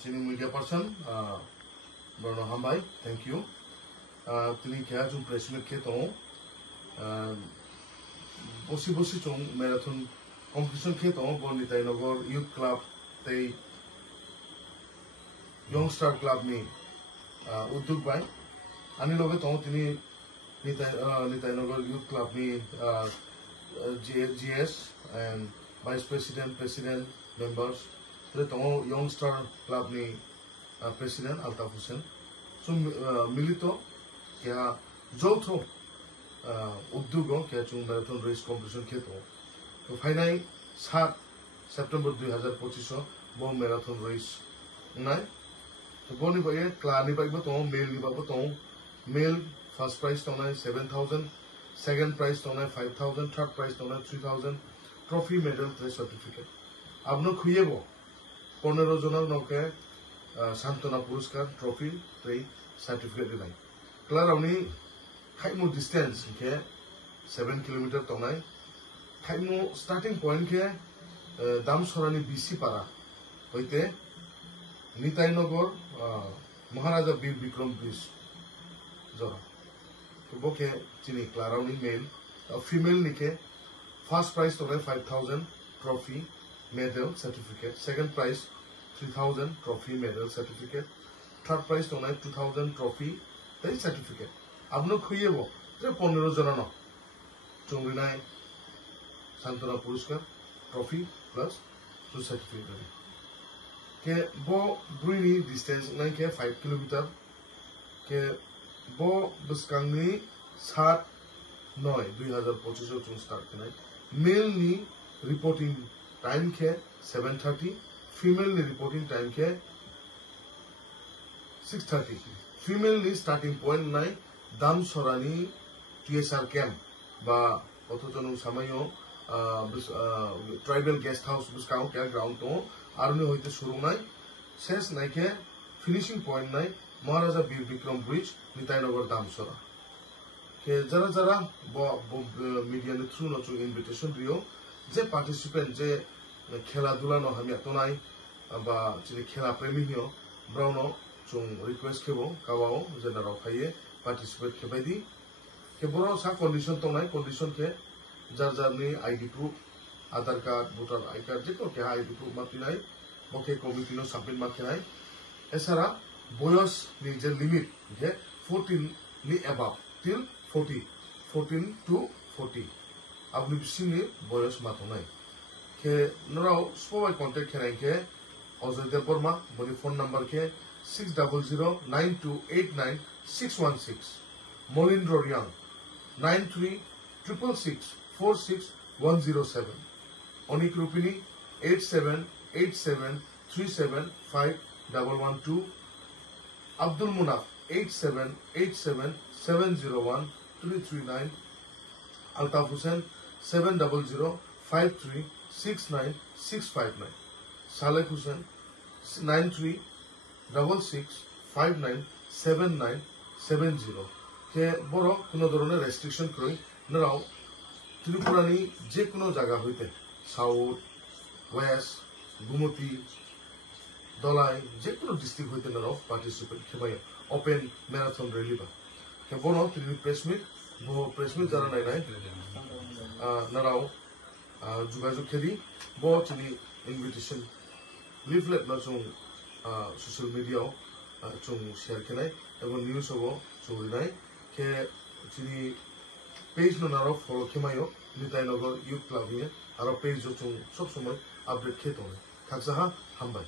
Chini media person, Bruno Hambai, thank you. Tini kaya chung press meet ke to, bosi chung marathon competition ke to, bon Nitainagar Youth Club, they Youngstar Club ni uddug bai. Ani loge to tini Nitainagar Youth Club ni GS and Vice President, President, members. Today, tomo Youngstar Club ni President Altaf Hussain. So milito kya jotho uddugo kya chung marathon race competition keto. So finally 7 September 2025 bo marathon race nai. So bo ni baye klani baye bo tomo male ni baye tomo male first prize tomo 7,000, second prize tomo 5,000, third prize tomo 3,000, trophy medal certificate. Abno khuyebo 15 জনৰ নকে সান্তনা পুৰস্কাৰ trophy তৈ certificate দিলাই ক্লাৰ আমি খাইমু distance কে 7 kilometre Tonai খাইমু starting point কে দামছৰানি BC পাৰা হইতে নিতাইনগৰ মহাৰাজা বীৰ Vikram bridge জৰা বকে চিনি ক্লাৰ আমি মেল ফিমেল নিকে ফার্স্ট প্রাইজ তনাই 5,000 trophy medal certificate, second prize 3,000 trophy medal certificate, third prize tonight 2,000 trophy certificate. Abno khuyebo je 15 jona no chungrinai santona puruskar trophy plus 2 certificate ke bo bruini distance nai ke 5 km ke bo buskangni 7/9/2025 chung start tonight male ni reporting time ke 7:30, female ni reporting time ke 6:30. Female ni starting point nai Damsorani TSR camp ba ototonu samayo tribal guest house buskao ke ground to aruni hoite shuru nai ses nai ke finishing point nai Maharaja Bir Bikram Bridge Nitainagar Damsora ke jara bo media ni through no invitation rio যে participant যে খেলাধুলা ন হামি আতনাই বা চিনি খেলা প্রেমী হিও ব্রাউনো চুং request খেবো কাবাও যে নারাও খাইয়ে পার্টিসিপেট খেবাইদি কে বড় সা কন্ডিশন তনাই কন্ডিশন কে যার যারনি আইডি প্রুফ আধার কার্ড ভোটার আই কার্ড যে কে আইডি প্রুফ মাতিনাই বকে কমিটিনো সাবমিট মাখিনাই এছাড়া বয়স নি যে লিমিট যে 14 নি অ্যাবাভ টিল 14 to 40 আপনি বিসিনি বয়স মাতনাই কে নরাও সবাই কন্টাক্ট খেনাই কে অজয় দেব বর্মা বনি ফোন নাম্বার কে 6009289616 মলিন্দ্র রিয়াং 9366646107 অনিক Rupini 8787375112 Abdul Munaf 8787701339 Altaf Hussain 7005369659 Saleh Hussain 9366597970 ke boro kono dhoroner restriction kroi narao Tripurani je kono jaga hoite South West Gumoti Dolai je kono district hoite narao participate khebai open marathon rally ba ke boro tini press meet bo press meet jara nai narao যোগাযোগ খেলি bo chini invitation leaflet na chung social media chung share kenai এবং news hobo chung nai ke chini page no narao follow khemayo Nitainagar Youth Club ni aro page jo chung sob somoy update kheto khaksa ha hambai